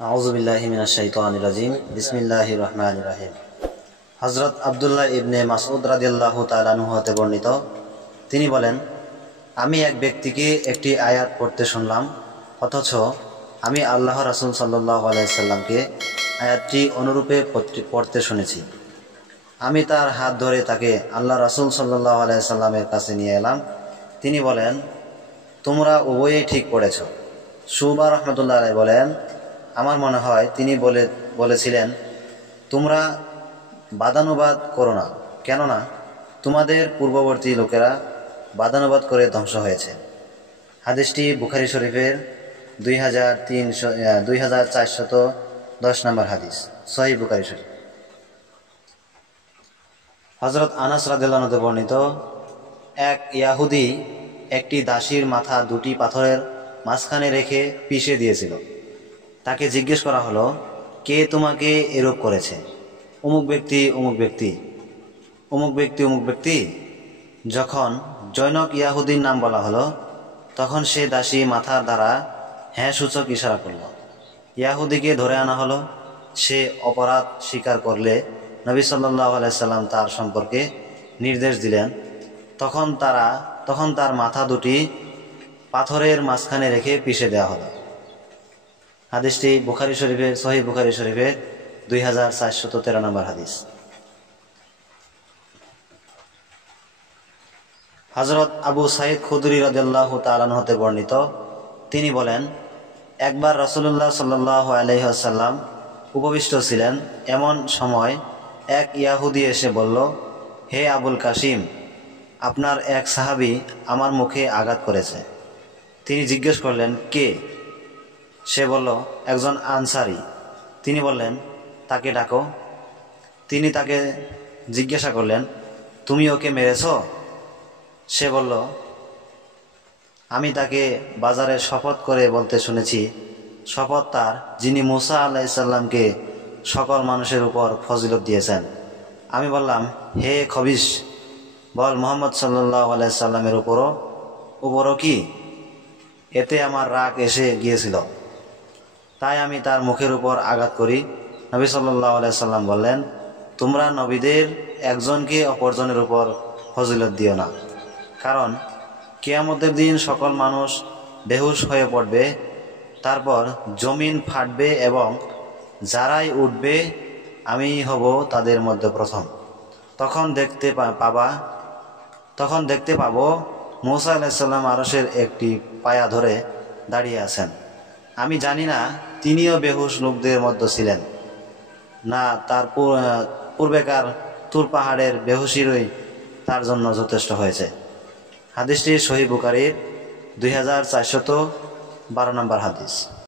আউযু বিল্লাহি মিনাশ শাইতানির রাজিম। বিসমিল্লাহির রহমানির রহিম। হযরত আব্দুল্লাহ ইবনে মাসউদ রাদিয়াল্লাহু তাআলা আনহু হতে বর্ণিত, তিনি বলেন, আমি এক ব্যক্তিকে একটি আয়াত পড়তে শুনলাম, অথচ আমি আল্লাহ রাসূল সাল্লাল্লাহু আলাইহি সাল্লামকে আয়াতটি অনুরূপে পড়তে শুনেছি। আমি তার হাত ধরে তাকে আল্লাহ রাসূল সাল্লাল্লাহু আলাইহি সাল্লামের কাছে নিয়ে এলাম। তিনি বলেন, তোমরা উভয়েই ঠিক পড়েছ। শুবা রহমতুল্লাহ আলাইহি বলেন, আমার মনে হয় তিনি বলেছিলেন, তোমরা বাদানুবাদ করো না, কেননা তোমাদের পূর্ববর্তী লোকেরা বাদানুবাদ করে ধ্বংস হয়েছে। হাদিসটি বুখারী শরীফের 2410 নম্বর হাদিস, সহিহ বুখারী শরীফ। হযরত আনাস রাদিয়াল্লাহু আনহু বর্ণিত, এক ইয়াহুদি একটি দাসীর মাথা দুটি পাথরের মাঝখানে রেখে পিষে দিয়েছিল। তাকে জিজ্ঞেস করা হলো, কে তোমাকে এরূপ করেছে? অমুক ব্যক্তি অমুক ব্যক্তি। অমুক ব্যক্তি অমুক ব্যক্তি। যখন জনৈক ইয়াহুদির নাম বলা হলো, তখন সে দাসী মাথার দ্বারা হ্যাঁ সূচক ইশারা করল। ইয়াহুদিকে ধরে আনা হলো। সে অপরাধ স্বীকার করলে নবী সাল্লাল্লাহু আলাইহি সাল্লাম তার সম্পর্কে নির্দেশ দিলেন। তখন তার মাথা দুটি পাথরের মাঝখানে রেখে পিষে দেওয়া হলো। হাদিসটি বুখারী শরীফের সহিহ বুখারী শরীফের 2413 নম্বর হাদিস। হযরত আবু সাঈদ খুদরী রাদিয়াল্লাহু তাআলা আনহু হতে বর্ণিত, তিনি বলেন, একবার রাসূলুল্লাহ সাল্লাল্লাহু আলাইহি ওয়াসাল্লাম উপবিষ্ট ছিলেন। এমন সময় এক ইয়াহুদি এসে বলল, হে আবুল কাসিম, আপনার এক সাহাবী আমার মুখে আঘাত করেছে। তিনি জিজ্ঞেস করলেন, কে? সে বলল, একজন আনসারী। তিনি বললেন, তাকে ডাকো। তিনি তাকে জিজ্ঞাসা করলেন, তুমি ওকে মেরেছ? সে বলল, আমি তাকে বাজারে শপথ করে বলতে শুনেছি, শপথ তার যিনি মূসা আলাইহিস সালামকে সকল মানুষের উপর ফজিলত দিয়েছেন। আমি বললাম, হে খবিশ, বল মুহাম্মদ সাল্লাল্লাহু আলাইহি সাল্লামের উপরও কি? এতে আমার রাগ এসে গিয়েছিল, তাই আমি তার মুখের উপর আঘাত করি। নবী সাল্লাল্লাহু আলাইহি সাল্লাম বললেন, তোমরা নবীদের একজনকে অপরজনের উপর ফজিলত দিও না, কারণ কিয়ামতের দিন সকল মানুষ বেহুশ হয়ে পড়বে, তারপর জমিন ফাটবে এবং যারাই উঠবে আমি হব তাদের মধ্যে প্রথম। তখন দেখতে পাবো মূসা আলাইহিস সালাম আরশের একটি পায়া ধরে দাঁড়িয়ে আছেন। আমি জানি না তিনিও বেহুশ লোকদের মধ্যে ছিলেন না তার পূর্বেকার তুর পাহাড়ের বেহুশিরই তার জন্য যথেষ্ট হয়েছে। হাদিসটি সহিহ বুখারীর 2412 নম্বর হাদিস।